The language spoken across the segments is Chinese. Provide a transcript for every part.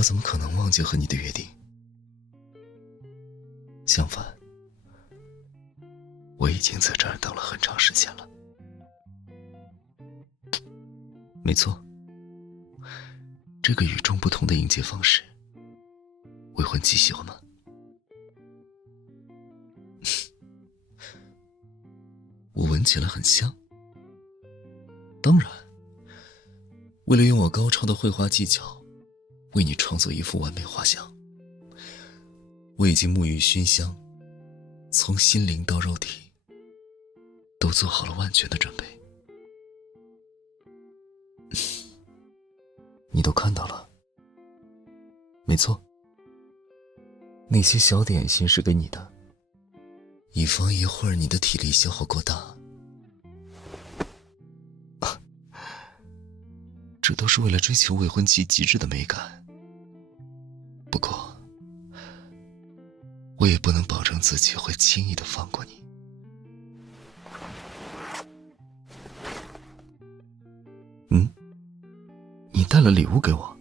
我怎么可能忘记和你的约定？相反，我已经在这儿等了很长时间了。没错，这个与众不同的迎接方式，未婚妻喜欢吗？我闻起来很香。当然，为了用我高超的绘画技巧为你创作一幅完美画像，我已经沐浴熏香，从心灵到肉体都做好了万全的准备。你都看到了，没错，那些小点心是给你的，以防一会儿你的体力消耗过大。这都是为了追求未婚妻极致的美感。不过，我也不能保证自己会轻易地放过你。你带了礼物给我，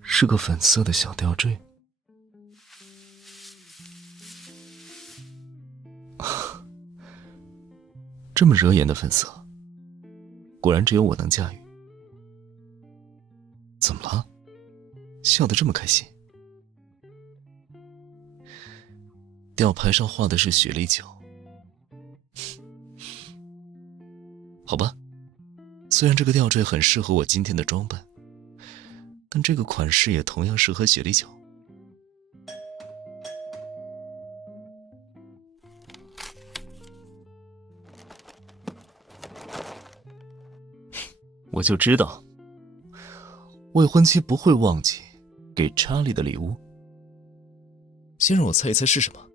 是个粉色的小吊坠。这么惹眼的粉色，果然只有我能驾驭。怎么了？笑得这么开心？吊牌上画的是雪莉酒。好吧，虽然这个吊坠很适合我今天的装扮，但这个款式也同样适合雪莉酒。我就知道，未婚妻不会忘记给查理的礼物。先让我猜一猜是什么。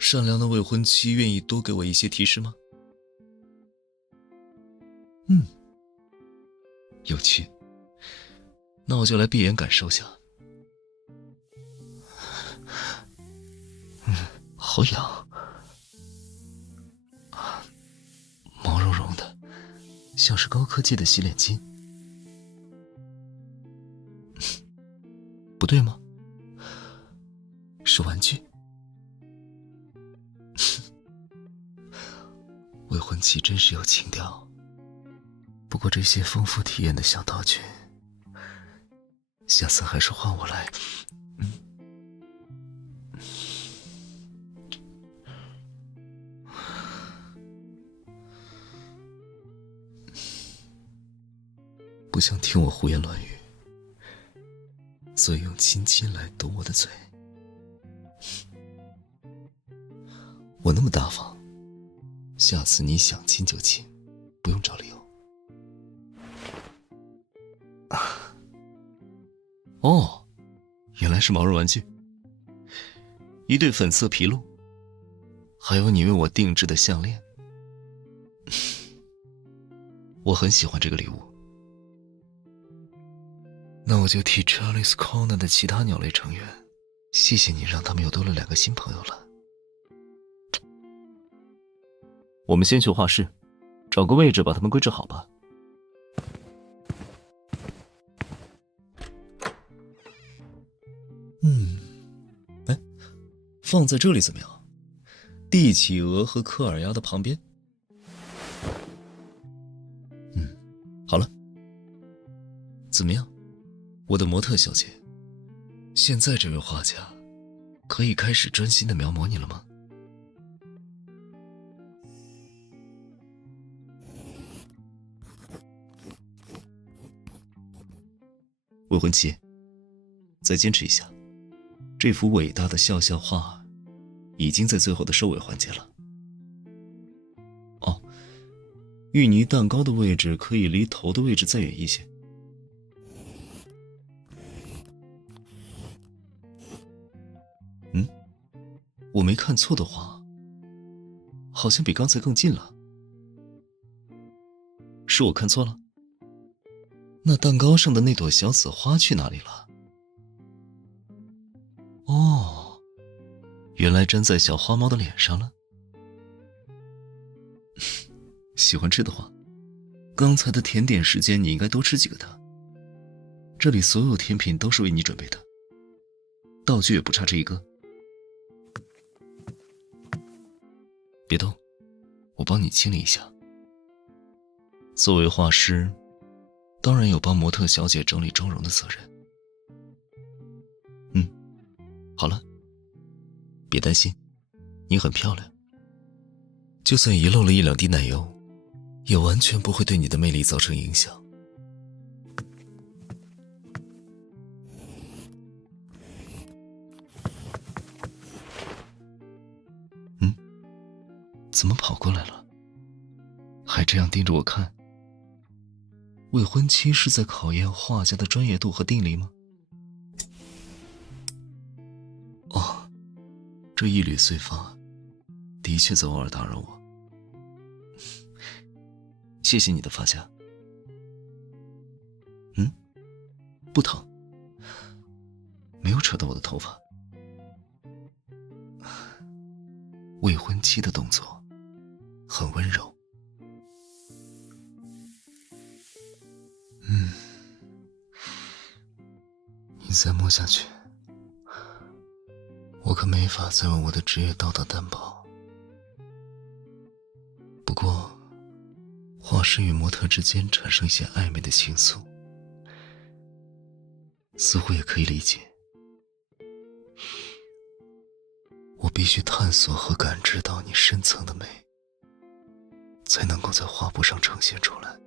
善良的未婚妻愿意多给我一些提示吗？有趣。那我就来闭眼感受下。好痒，毛茸茸的，像是高科技的洗脸巾。不对吗？是玩具。未婚妻真是有情调。不过这些丰富体验的小道具，下次还是换我来。不想听我胡言乱语，所以用亲亲来堵我的嘴。我那么大方，下次你想亲就亲，不用找理由。哦，原来是毛绒玩具，一对粉色皮鹿，还有你为我定制的项链。我很喜欢这个礼物。那我就替 Charlie's Corner 的其他鸟类成员，谢谢你让他们又多了2个新朋友了。我们先去画室，找个位置把它们归置好吧。放在这里怎么样？帝企鹅和科尔鸭的旁边。好了。怎么样，我的模特小姐？现在这位画家可以开始专心地描摹你了吗？未婚妻，再坚持一下，这幅伟大的肖像画已经在最后的收尾环节了。哦，芋泥蛋糕的位置可以离头的位置再远一些。我没看错的话，好像比刚才更近了。是我看错了？那蛋糕上的那朵小紫花去哪里了？哦，原来粘在小花猫的脸上了。喜欢吃的话，刚才的甜点时间你应该多吃几个的。这里所有甜品都是为你准备的，道具也不差这一个。别动，我帮你清理一下。作为画师，当然有帮模特小姐整理妆容的责任。好了，别担心，你很漂亮，就算遗漏了1-2滴奶油，也完全不会对你的魅力造成影响。怎么跑过来了？还这样盯着我看？未婚妻是在考验画家的专业度和定力吗？哦，这一缕碎发的确在偶尔打扰我。谢谢你的发夹。不疼，没有扯到我的头发。未婚妻的动作很温柔。你再摸下去，我可没法再为我的职业道德担保。不过，画师与模特之间产生一些暧昧的情愫，似乎也可以理解。我必须探索和感知到你深层的美，才能够在画布上呈现出来。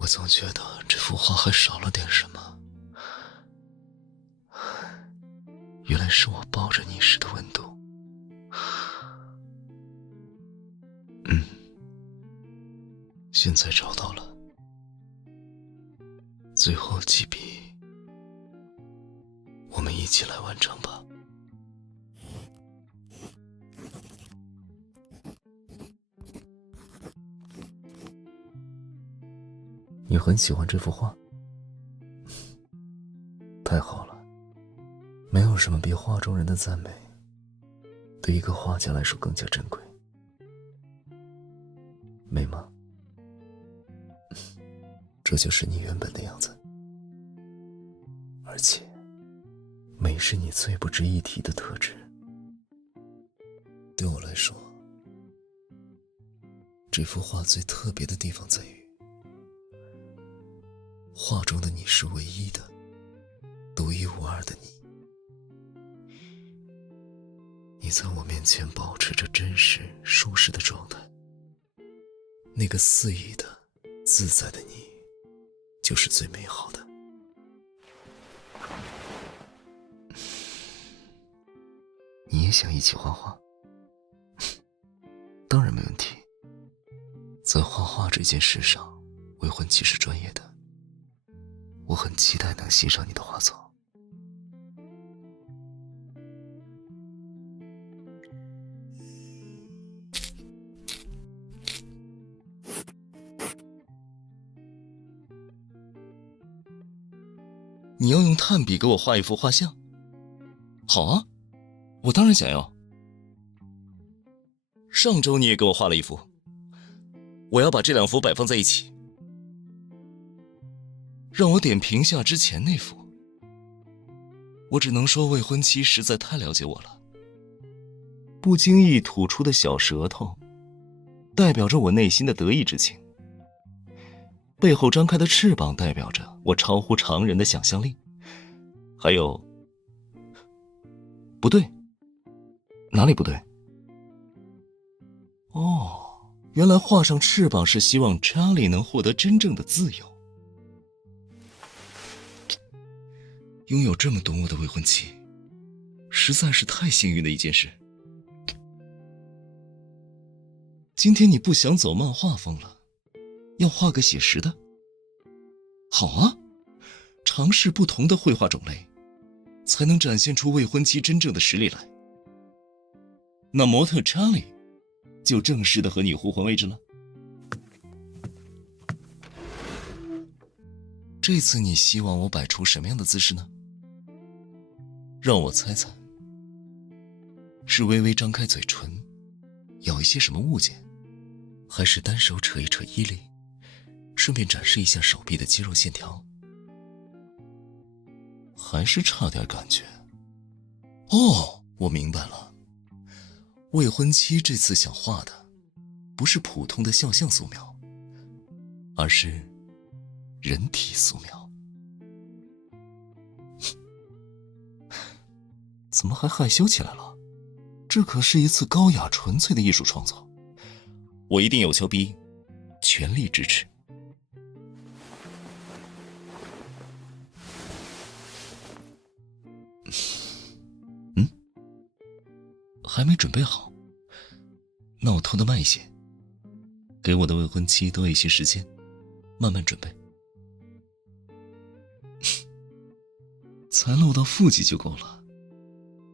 我总觉得这幅画还少了点什么，原来是我抱着你时的温度。现在找到了。最后几笔，我们一起来完成吧。你很喜欢这幅画？太好了，没有什么比画中人的赞美对一个画家来说更加珍贵。美吗？这就是你原本的样子，而且美是你最不值一提的特质。对我来说，这幅画最特别的地方在于，画中的你是唯一的、独一无二的你。你在我面前保持着真实、舒适的状态，那个肆意的、自在的你，就是最美好的。你也想一起画画？当然没问题。在画画这件事上，未婚妻是专业的，我很期待能欣赏你的画作。你要用炭笔给我画一幅画像？好啊，我当然想要。上周你也给我画了一幅，我要把这2幅摆放在一起。让我点评下之前那幅，我只能说未婚妻实在太了解我了。不经意吐出的小舌头，代表着我内心的得意之情；背后张开的翅膀，代表着我超乎常人的想象力。还有，不对，哪里不对？哦，原来画上翅膀是希望查理能获得真正的自由。拥有这么懂我的未婚妻，实在是太幸运的一件事。今天你不想走漫画风了，要画个写实的？好啊，尝试不同的绘画种类，才能展现出未婚妻真正的实力来。那模特查理就正式的和你互换位置了。这次你希望我摆出什么样的姿势呢？让我猜猜，是微微张开嘴唇，咬一些什么物件，还是单手扯一扯衣领，顺便展示一下手臂的肌肉线条？还是差点感觉。哦，我明白了，未婚妻这次想画的不是普通的肖像素描，而是人体素描。怎么还害羞起来了？这可是一次高雅纯粹的艺术创作，我一定有求必应，全力支持。还没准备好，那我偷得慢一些，给我的未婚妻多一些时间，慢慢准备。才露到腹肌就够了，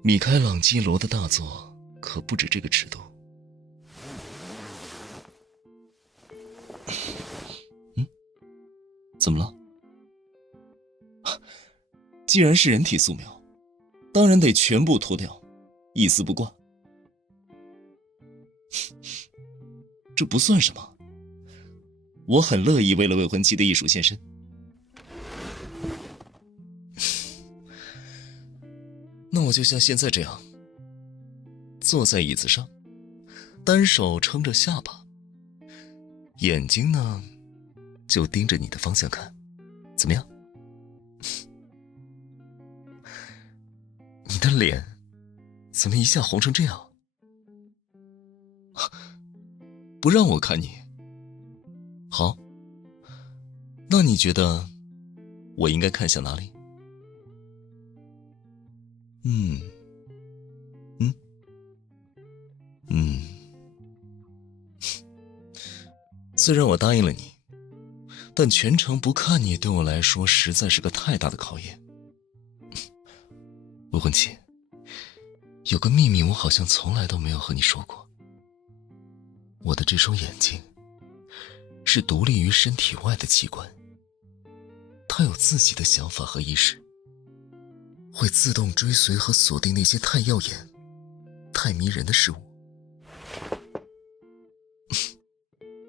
米开朗基罗的大作可不止这个尺度。怎么了？既然是人体素描，当然得全部脱掉，一丝不挂。这不算什么，我很乐意为了未婚妻的艺术献身。那我就像现在这样，坐在椅子上，单手撑着下巴，眼睛呢就盯着你的方向看，怎么样？你的脸怎么一下红成这样？不让我看你。好，那你觉得我应该看向哪里？虽然我答应了你，但全程不看你对我来说实在是个太大的考验。未婚妻，有个秘密我好像从来都没有和你说过。我的这双眼睛是独立于身体外的器官，它有自己的想法和意识，会自动追随和锁定那些太耀眼、太迷人的事物。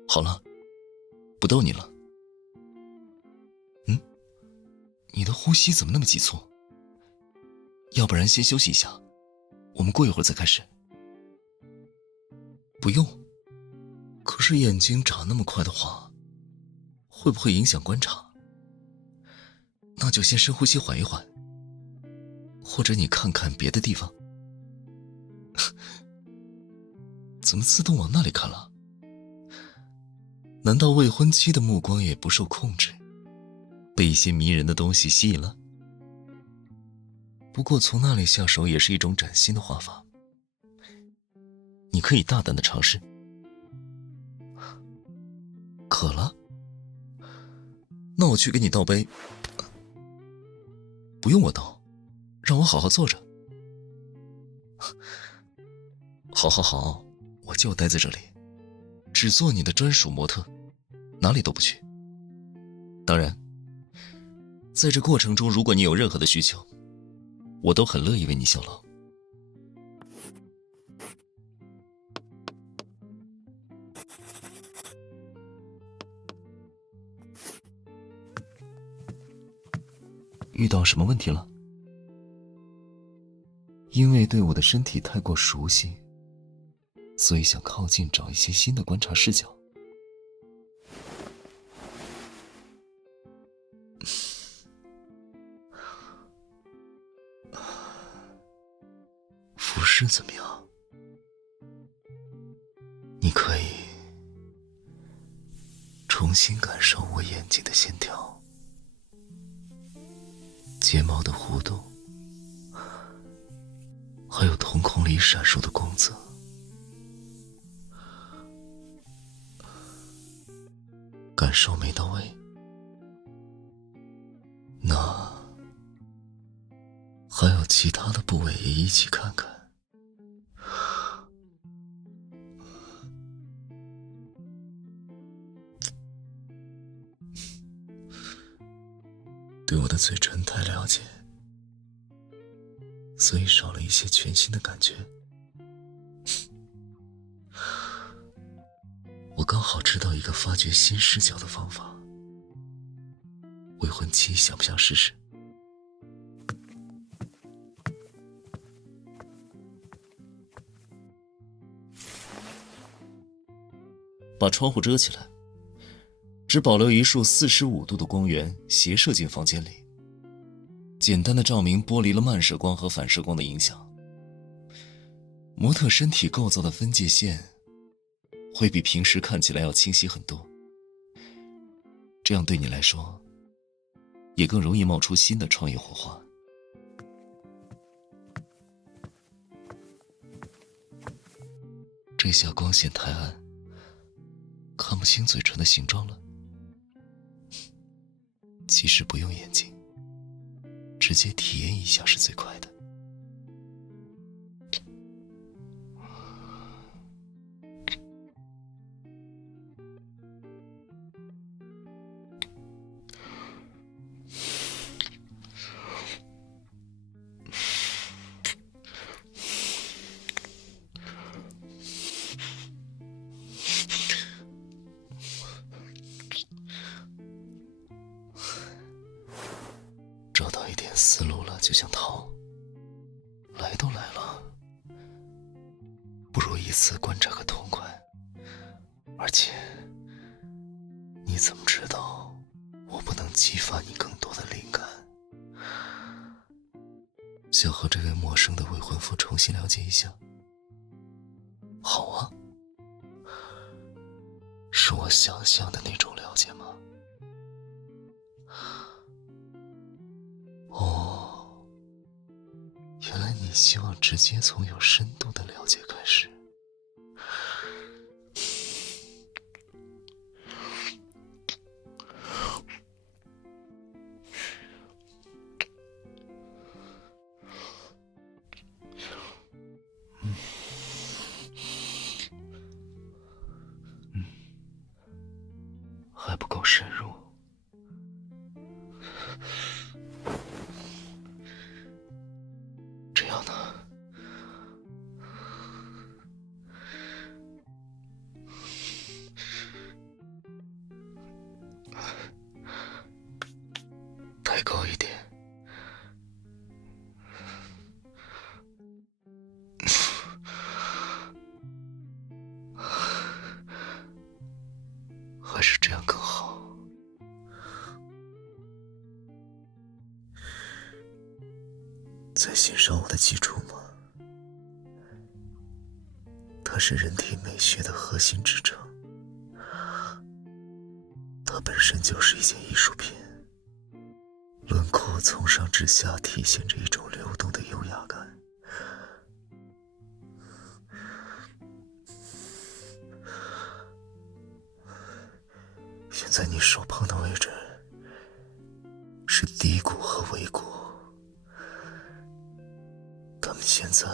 好了，不逗你了。你的呼吸怎么那么急促？要不然先休息一下，我们过一会儿再开始。不用，可是眼睛眨那么快的话，会不会影响观察？那就先深呼吸缓一缓，或者你看看别的地方。怎么自动往那里看了？难道未婚妻的目光也不受控制，被一些迷人的东西吸引了？不过从那里下手也是一种崭新的画法，你可以大胆的尝试。渴了？那我去给你倒杯。不用我倒，让我好好坐着。好好好，我就待在这里，只做你的专属模特，哪里都不去。当然，在这过程中，如果你有任何的需求，我都很乐意为你效劳。遇到什么问题了？因为对我的身体太过熟悉，所以想靠近找一些新的观察视角。服饰怎么样？你可以重新感受我眼睛的线条，睫毛的弧度，还有瞳孔里闪烁的光泽。感受没到位，那还有其他的部位也一起看看。对我的嘴唇太了解，所以少了一些全新的感觉。我刚好知道一个发掘新视角的方法，未婚妻想不想试试？把窗户遮起来，只保留一束45度的光源斜射进房间里。简单的照明剥离了漫射光和反射光的影响，模特身体构造的分界线会比平时看起来要清晰很多。这样对你来说，也更容易冒出新的创业火花。这下光线太暗，看不清嘴唇的形状了。其实不用眼睛，直接体验一下是最快的。找到一点思路了就想逃，来都来了，不如一次观察个痛快。而且，你怎么知道我不能激发你更多的灵感？想和这位陌生的未婚夫重新了解一下？好啊，是我想象的那种了解吗？哦，原来你希望直接从有深度的了解开始。还不够深入。这样呢？抬高一点。还是这样更好。在欣赏我的脊柱吗？它是人体美学的核心支撑，它本身就是一件艺术品。轮廓从上至下体现着一种流动的优雅感。现在你手旁的位置是骶骨和尾骨，它们现在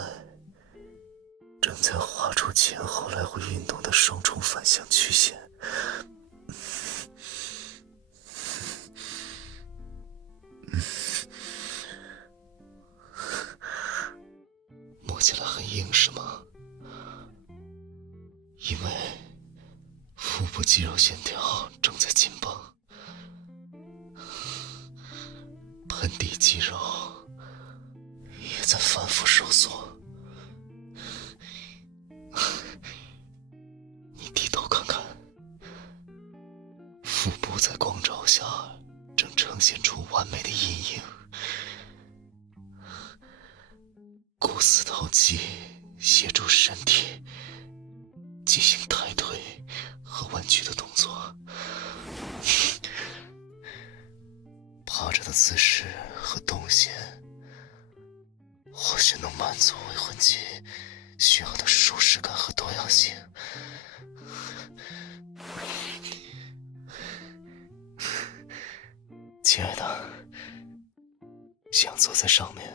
正在画出前后来回运动的双重反向曲线。摸起来很硬是吗？因为腹部肌肉线条正在紧绷，盆底肌肉也在反复收缩。你低头看看，腹部在光照下正呈现出完美的阴影。股四头肌协助身体进行抬腿和弯曲的动作，趴着的姿势和动线或许能满足未婚妻需要的舒适感和多样性。亲爱的，想坐在上面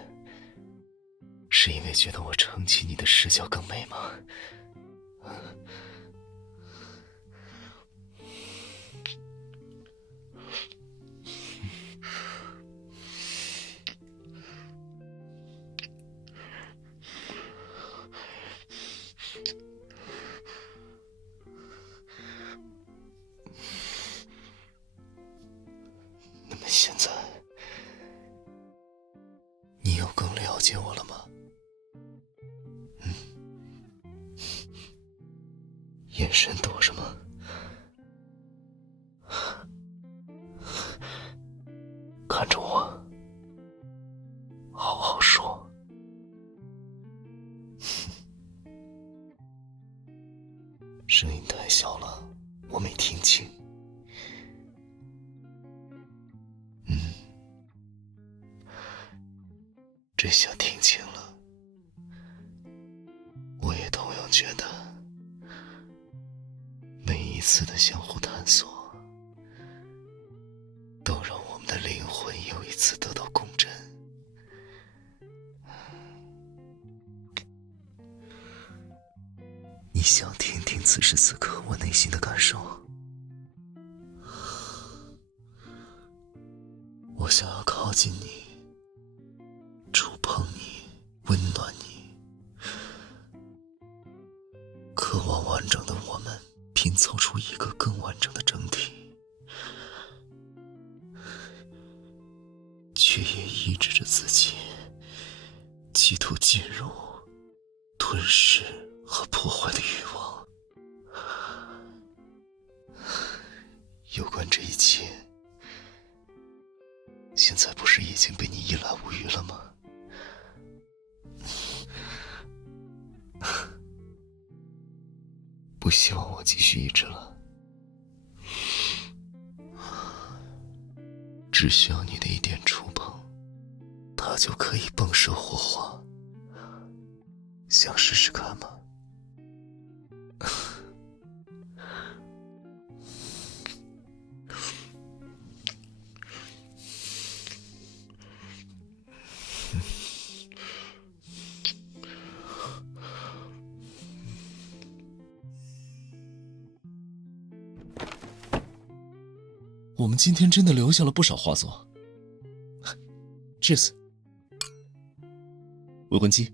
是因为觉得我撑起你的视角更美吗？眼神躲什么？看着我，好好说。声音太小了，我没听清。这下听清了。我也同样觉得，每一次的相互探索，都让我们的灵魂又一次得到共振。你想听听此时此刻我内心的感受？我想要靠近你，触碰你，温暖你，渴望完整的我们拼凑出一个更完整的整体，却也抑制着自己企图进入、吞噬和破坏的欲望。有关这一切，现在不是已经被你一览无余了吗？不希望我继续抑制了，只需要你的一点触碰，它就可以迸射火花。想试试看吗？我们今天真的留下了不少画作。Cheers， 未婚妻，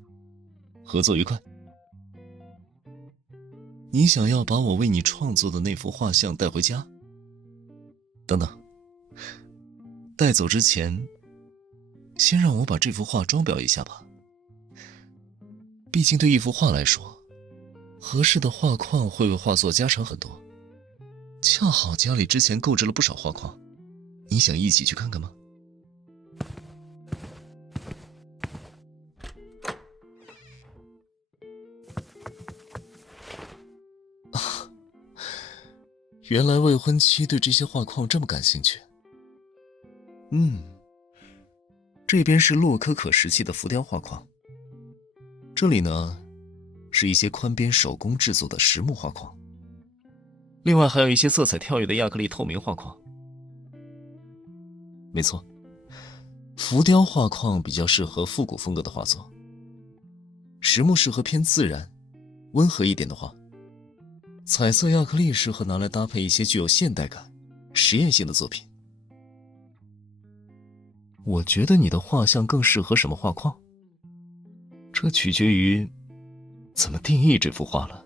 合作愉快。你想要把我为你创作的那幅画像带回家？等等，带走之前，先让我把这幅画装裱一下吧。毕竟对一幅画来说，合适的画框会为画作加成很多。恰好家里之前购置了不少画框，你想一起去看看吗？原来未婚妻对这些画框这么感兴趣。这边是洛可可时期的浮雕画框，这里呢是一些宽边手工制作的实木画框，另外还有一些色彩跳跃的亚克力透明画框。没错，浮雕画框比较适合复古风格的画作，实木适合偏自然、温和一点的画，彩色亚克力适合拿来搭配一些具有现代感、实验性的作品。我觉得你的画像更适合什么画框，这取决于怎么定义这幅画了。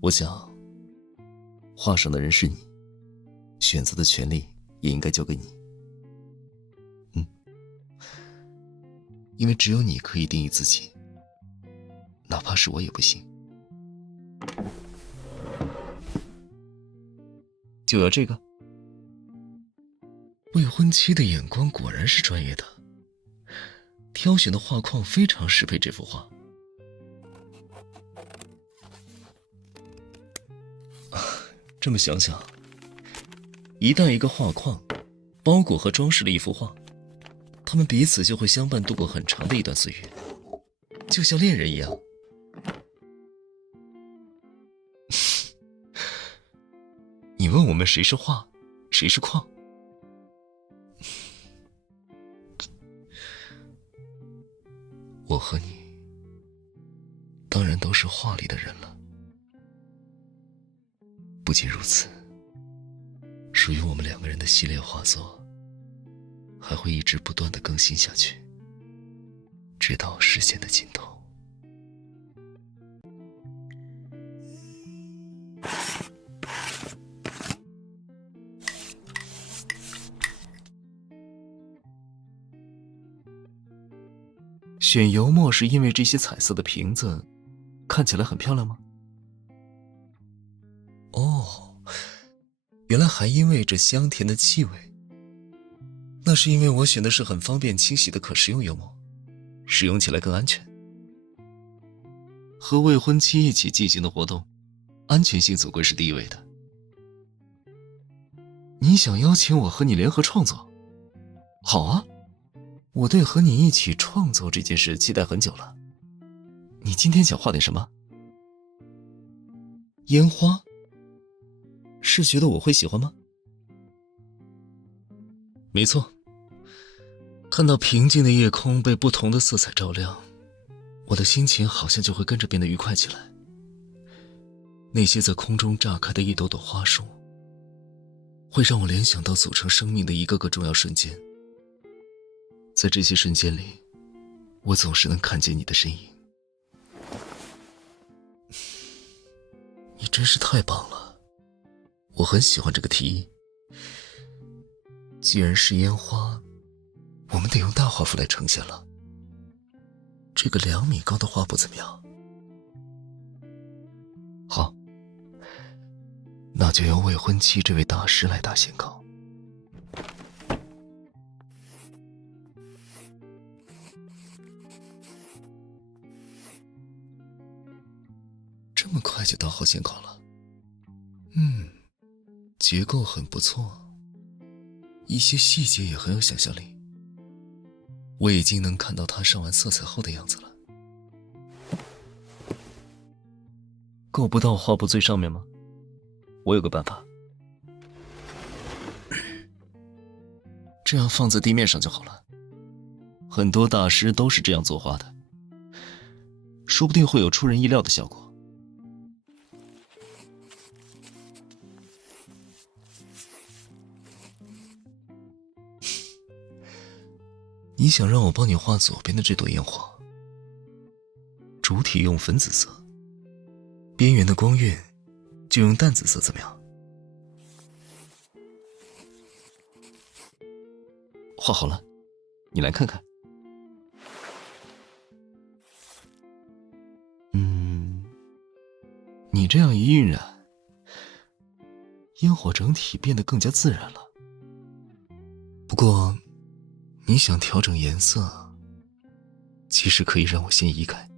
我想，画上的人是你，选择的权利也应该交给你。因为只有你可以定义自己，哪怕是我也不行。就要这个？未婚妻的眼光果然是专业的，挑选的画框非常适配这幅画。这么想想，一旦一个画框包裹和装饰了一幅画，他们彼此就会相伴度过很长的一段岁月，就像恋人一样。你问我们谁是画，谁是框？我和你，当然都是画里的人了。不仅如此，属于我们两个人的系列画作还会一直不断地更新下去，直到时间的尽头。选油墨是因为这些彩色的瓶子看起来很漂亮吗？哦，原来还因为这香甜的气味。那是因为我选的是很方便清洗的可食用油膜，使用起来更安全。和未婚妻一起进行的活动，安全性总归是第一位的。你想邀请我和你联合创作？好啊，我对和你一起创作这件事期待很久了。你今天想画点什么？烟花？是觉得我会喜欢吗？没错，看到平静的夜空被不同的色彩照亮，我的心情好像就会跟着变得愉快起来。那些在空中炸开的一朵朵花束，会让我联想到组成生命的一个个重要瞬间。在这些瞬间里，我总是能看见你的身影。你真是太棒了，我很喜欢这个提议。既然是烟花，我们得用大画幅来呈现了。这个2米高的画布怎么样？好，那就由未婚妻这位大师来打线稿。这么快就打好线稿了？结构很不错，一些细节也很有想象力。我已经能看到它上完色彩后的样子了。够不到画布最上面吗？我有个办法，这样放在地面上就好了。很多大师都是这样作画的，说不定会有出人意料的效果。你想让我帮你画左边的这朵烟花，主体用粉紫色，边缘的光晕就用淡紫色，怎么样？画好了，你来看看。你这样一晕染，烟火整体变得更加自然了。不过你想调整颜色，其实可以让我先移开，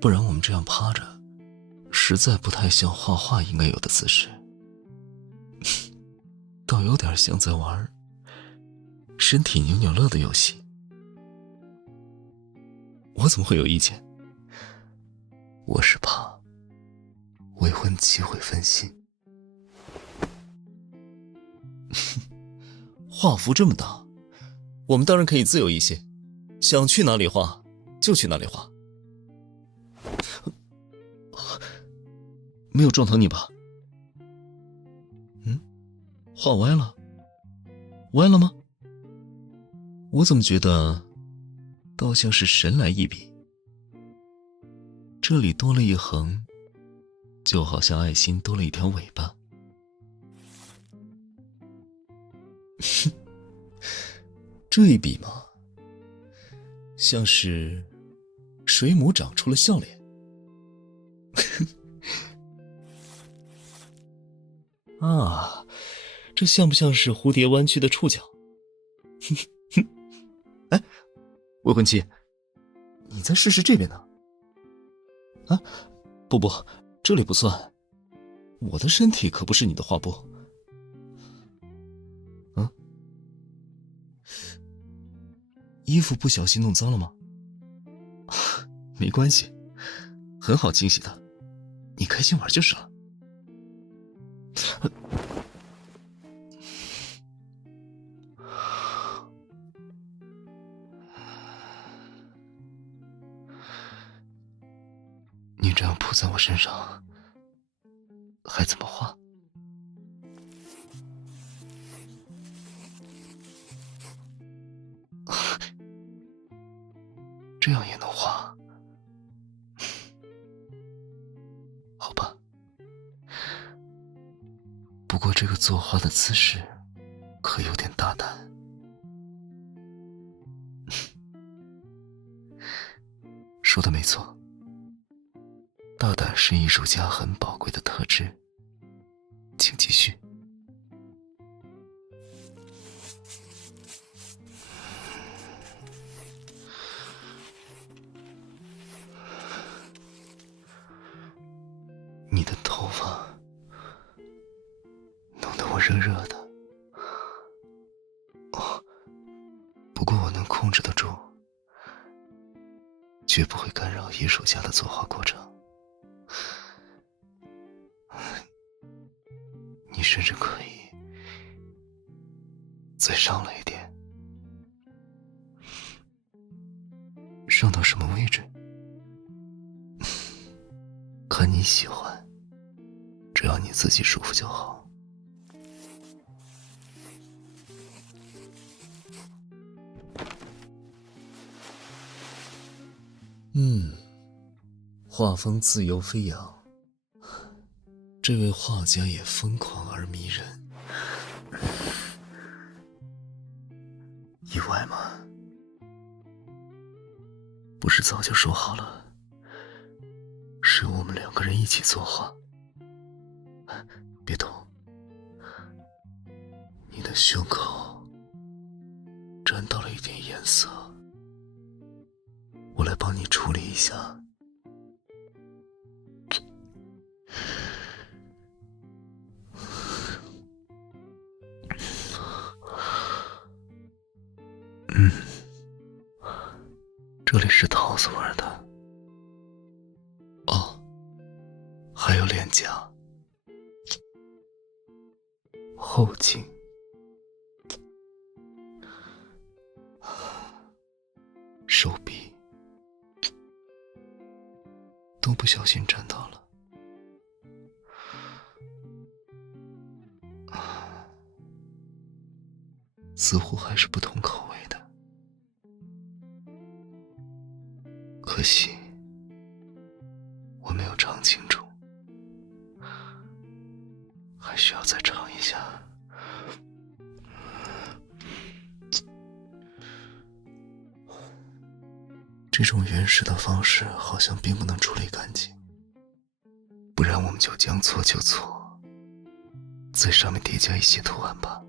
不然我们这样趴着实在不太像画画应该有的姿势，倒有点像在玩身体扭扭乐的游戏。我怎么会有意见？我是怕未婚妻会分心。画幅这么大，我们当然可以自由一些，想去哪里画就去哪里画。没有撞疼你吧？画歪了？歪了吗？我怎么觉得倒像是神来一笔，这里多了一横，就好像爱心多了一条尾巴。这一笔嘛，像是水母长出了笑脸。啊，这像不像是蝴蝶弯曲的触角？哎，未婚妻，你再试试这边呢？啊，不，这里不算，我的身体可不是你的画布。衣服不小心弄脏了吗？没关系，很好清洗的，你开心玩就是了。你这样扑在我身上，还怎么画？这样也能画？好吧，不过这个作画的姿势可有点大胆。说的没错，大胆是艺术家很宝贵的特质，请继续。你的头发弄得我热热的，不过我能控制得住，绝不会干扰艺术家的作画过程。你甚至可以再上来一点，上到什么位置？看你喜欢，只要你自己舒服就好。画风自由飞扬，这位画家也疯狂而迷人。意外吗？不是早就说好了，是我们两个人一起作画。别动，你的胸口沾到了一点颜色，我来帮你处理一下。这里是桃子味的。哦，还有脸颊、后颈、手臂，都不小心沾到了。似乎还是不同口味的，可惜我没有尝清楚，还需要再尝一下。这种原始的方式好像并不能处理干净，不然我们就将错就错，在上面叠加一些图案吧。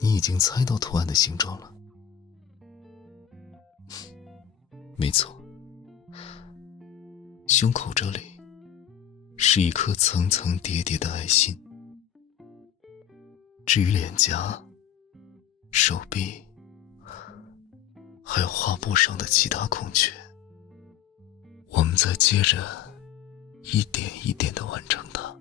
你已经猜到图案的形状了。没错，胸口这里是一颗层层叠叠的爱心，至于脸颊、手臂，还有画布上的其他空缺，我们再接着一点一点地完成它。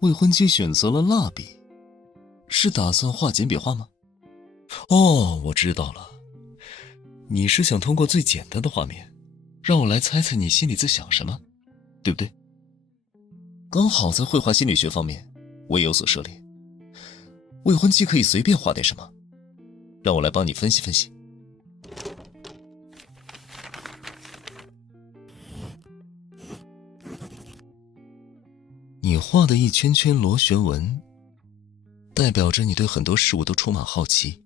未婚妻选择了蜡笔，是打算画简笔画吗？哦，我知道了，你是想通过最简单的画面，让我来猜猜你心里在想什么，对不对？刚好在绘画心理学方面，我也有所涉猎。未婚妻可以随便画点什么，让我来帮你分析分析。你画的一圈圈螺旋纹，代表着你对很多事物都充满好奇，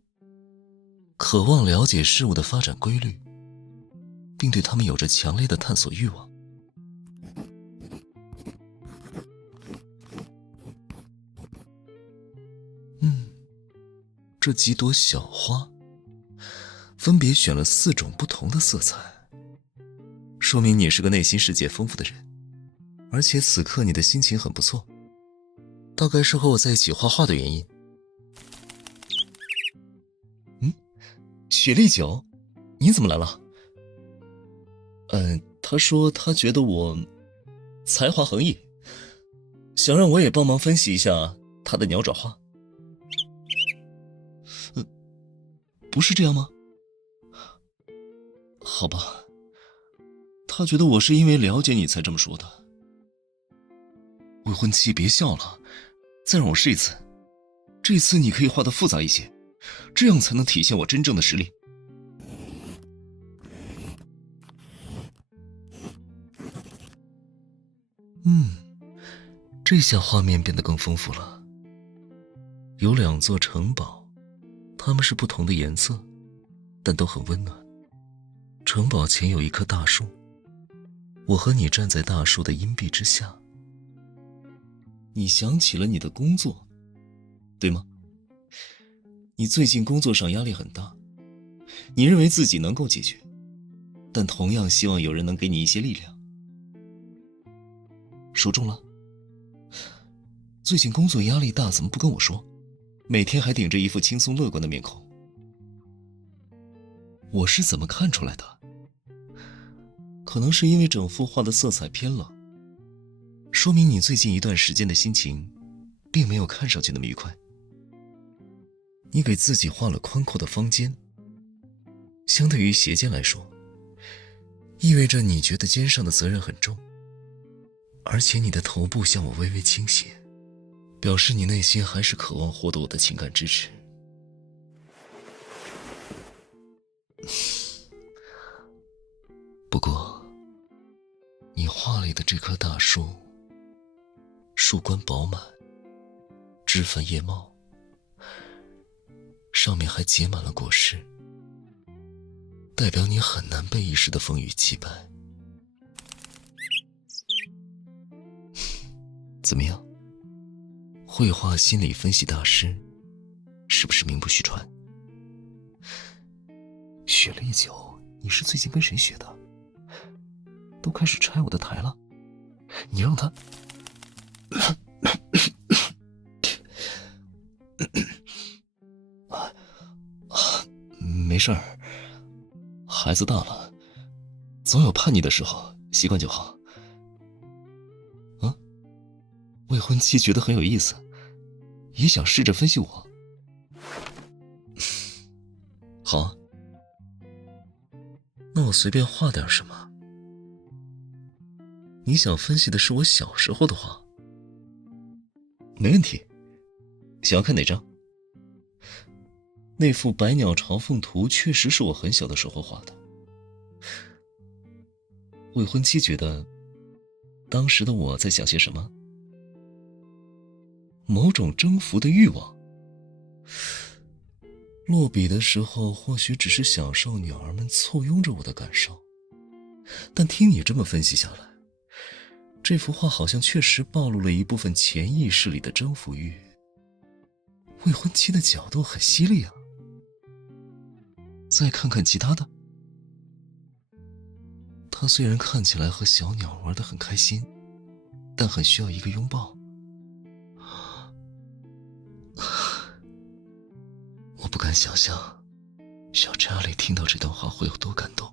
渴望了解事物的发展规律，并对它们有着强烈的探索欲望。这几朵小花分别选了4种不同的色彩，说明你是个内心世界丰富的人，而且此刻你的心情很不错，大概是和我在一起画画的原因。雪莉酒，你怎么来了？他说他觉得我才华横溢，想让我也帮忙分析一下他的鸟爪画。不是这样吗？好吧，他觉得我是因为了解你才这么说的。未婚妻别笑了，再让我试一次，这次你可以画得复杂一些，这样才能体现我真正的实力。这下画面变得更丰富了。有2座城堡，它们是不同的颜色，但都很温暖。城堡前有一棵大树，我和你站在大树的荫蔽之下。你想起了你的工作，对吗？你最近工作上压力很大，你认为自己能够解决，但同样希望有人能给你一些力量。说中了。最近工作压力大，怎么不跟我说？每天还顶着一副轻松乐观的面孔。我是怎么看出来的？可能是因为整幅画的色彩偏冷，说明你最近一段时间的心情并没有看上去那么愉快。你给自己画了宽阔的方肩，相对于斜肩来说，意味着你觉得肩上的责任很重，而且你的头部向我微微倾斜，表示你内心还是渴望获得我的情感支持。不过，你画里的这棵大树，树冠饱满，枝繁叶茂，上面还结满了果实，代表你很难被一时的风雨击败。怎么样？绘画心理分析大师，是不是名不虚传？学了一久，你是最近跟谁学的？都开始拆我的台了，你让他……没事儿，孩子大了，总有叛逆的时候，习惯就好。未婚妻觉得很有意思，也想试着分析我。好啊，那我随便画点什么。你想分析的是我小时候的画？没问题。想要看哪张？那幅百鸟朝凤图确实是我很小的时候画的。未婚妻觉得当时的我在想些什么？某种征服的欲望。落笔的时候或许只是享受鸟儿们簇拥着我的感受，但听你这么分析下来，这幅画好像确实暴露了一部分潜意识里的征服欲。未婚妻的角度很犀利啊。再看看其他的。他虽然看起来和小鸟玩得很开心，但很需要一个拥抱。我不敢想象小查理听到这段话会有多感动。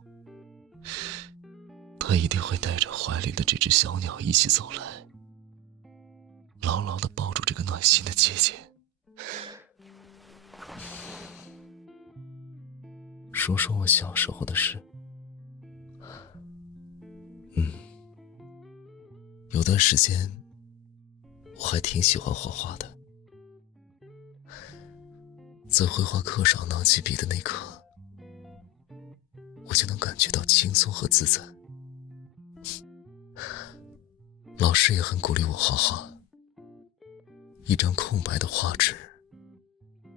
他一定会带着怀里的这只小鸟一起走来，牢牢地抱住这个暖心的姐姐。说说我小时候的事。有段时间我还挺喜欢画画的。在绘画课上拿起笔的那刻，我就能感觉到轻松和自在。老师也很鼓励我画画。一张空白的画纸，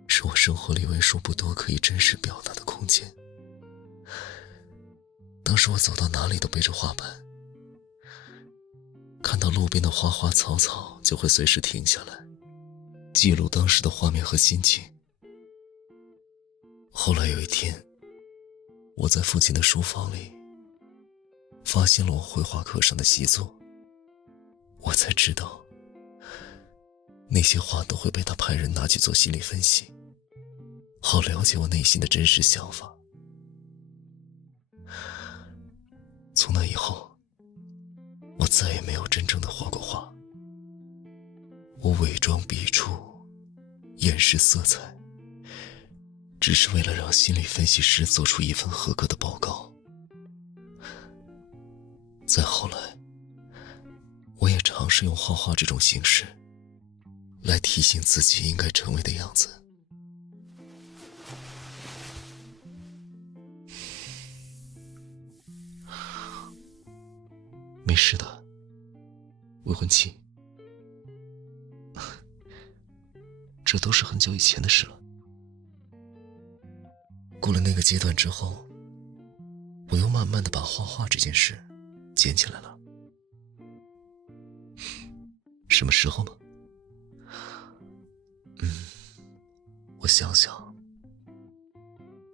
是我生活里为数不多可以真实表达的空间。当时我走到哪里都背着画板，看到路边的花花草草就会随时停下来，记录当时的画面和心情。后来有一天，我在父亲的书房里发现了我绘画课上的习作，我才知道那些画都会被他派人拿去做心理分析，好了解我内心的真实想法。从那以后，我再也没有真正的画过画。我伪装笔触，掩饰色彩，只是为了让心理分析师做出一份合格的报告。再后来，我也尝试用画画这种形式来提醒自己应该成为的样子。没事的，未婚妻，这都是很久以前的事了。过了那个阶段之后，我又慢慢的把画画这件事捡起来了。什么时候吗？我想想，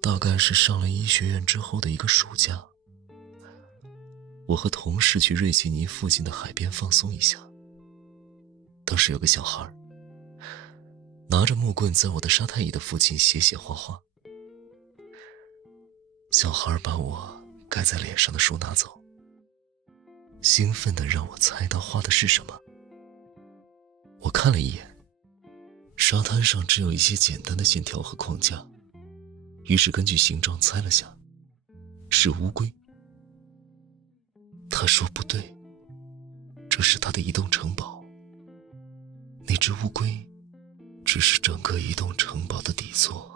大概是上了医学院之后的一个暑假，我和同事去瑞吉尼附近的海边放松一下。当时有个小孩拿着木棍在我的沙滩椅的附近写写画画。小孩把我盖在脸上的书拿走，兴奋地让我猜他画的是什么。我看了一眼，沙滩上只有一些简单的线条和框架，于是根据形状猜了下，是乌龟。他说不对，这是他的移动城堡。那只乌龟只是整个移动城堡的底座。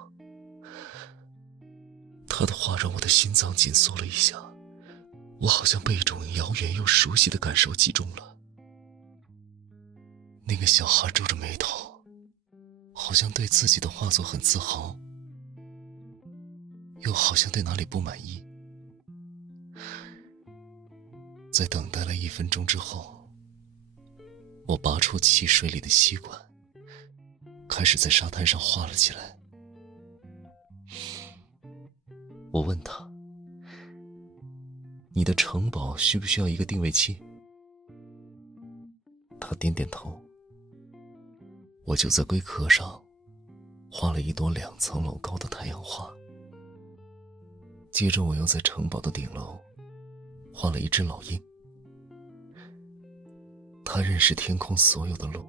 他的话让我的心脏紧缩了一下，我好像被一种遥远又熟悉的感受击中了。那个小孩皱着眉头，好像对自己的画作很自豪，又好像对哪里不满意。在等待了1分钟之后，我拔出汽水里的吸管，开始在沙滩上画了起来。我问他，你的城堡需不需要一个定位器？他点点头。我就在龟壳上画了一朵2层楼高的太阳花，接着我又在城堡的顶楼画了一只老鹰。他认识天空所有的路，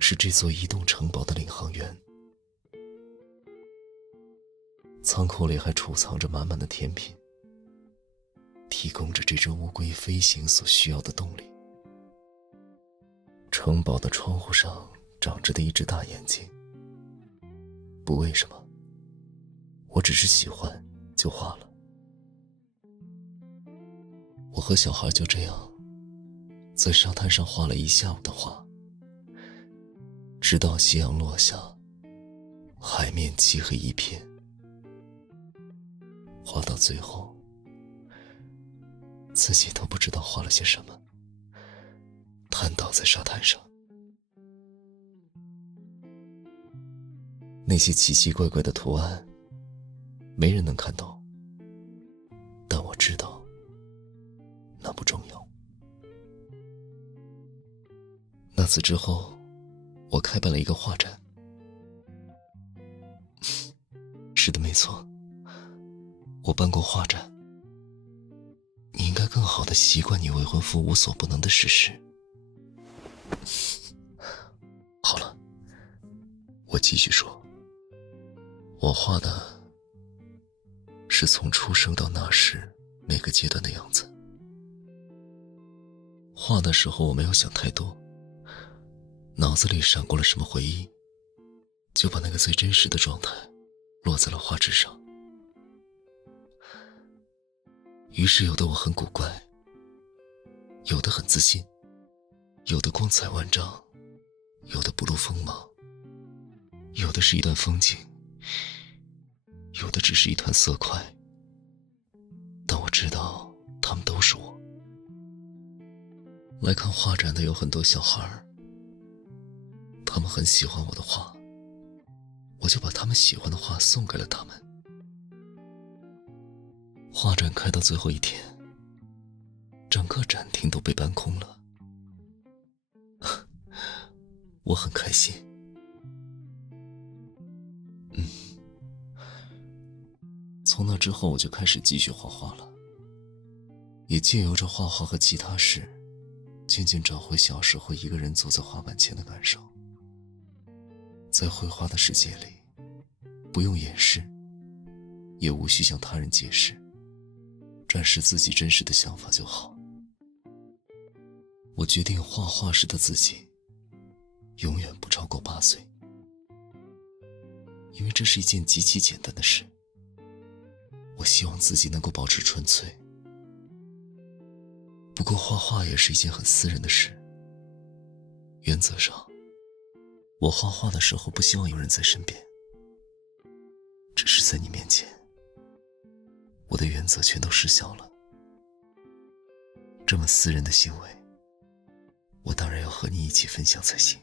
是这座移动城堡的领航员。仓库里还储藏着满满的甜品，提供着这只乌龟飞行所需要的动力。城堡的窗户上长着的一只大眼睛，不为什么，我只是喜欢就画了。我和小孩就这样在沙滩上画了一下午的画，直到夕阳落下，海面漆黑一片。画到最后，自己都不知道画了些什么，瘫倒在沙滩上。那些奇奇怪怪的图案，没人能看到，但我知道，那不重要。那次之后，我开办了一个画展。是的，没错，我办过画展。你应该更好地习惯你未婚夫无所不能的事实。好了，我继续说。我画的是从出生到那时每个阶段的样子。画的时候我没有想太多，脑子里闪过了什么回忆，就把那个最真实的状态落在了画纸上。于是有的我很古怪，有的很自信，有的光彩万丈，有的不露锋芒，有的是一段风景，有的只是一团色块，但我知道他们都是我。来看画展的有很多小孩，他们很喜欢我的画，我就把他们喜欢的画送给了他们。画展开到最后一天，整个展厅都被搬空了。我很开心。从那之后我就开始继续画画了，也借由着画画和其他事，渐渐找回小时候一个人坐在画板前的感受。在绘画的世界里，不用掩饰，也无需向他人解释，展示自己真实的想法就好。我决定画画时的自己永远不超过8岁，因为这是一件极其简单的事。我希望自己能够保持纯粹，不过画画也是一件很私人的事。原则上，我画画的时候不希望有人在身边，只是在你面前，我的原则全都失效了。这么私人的行为，我当然要和你一起分享才行。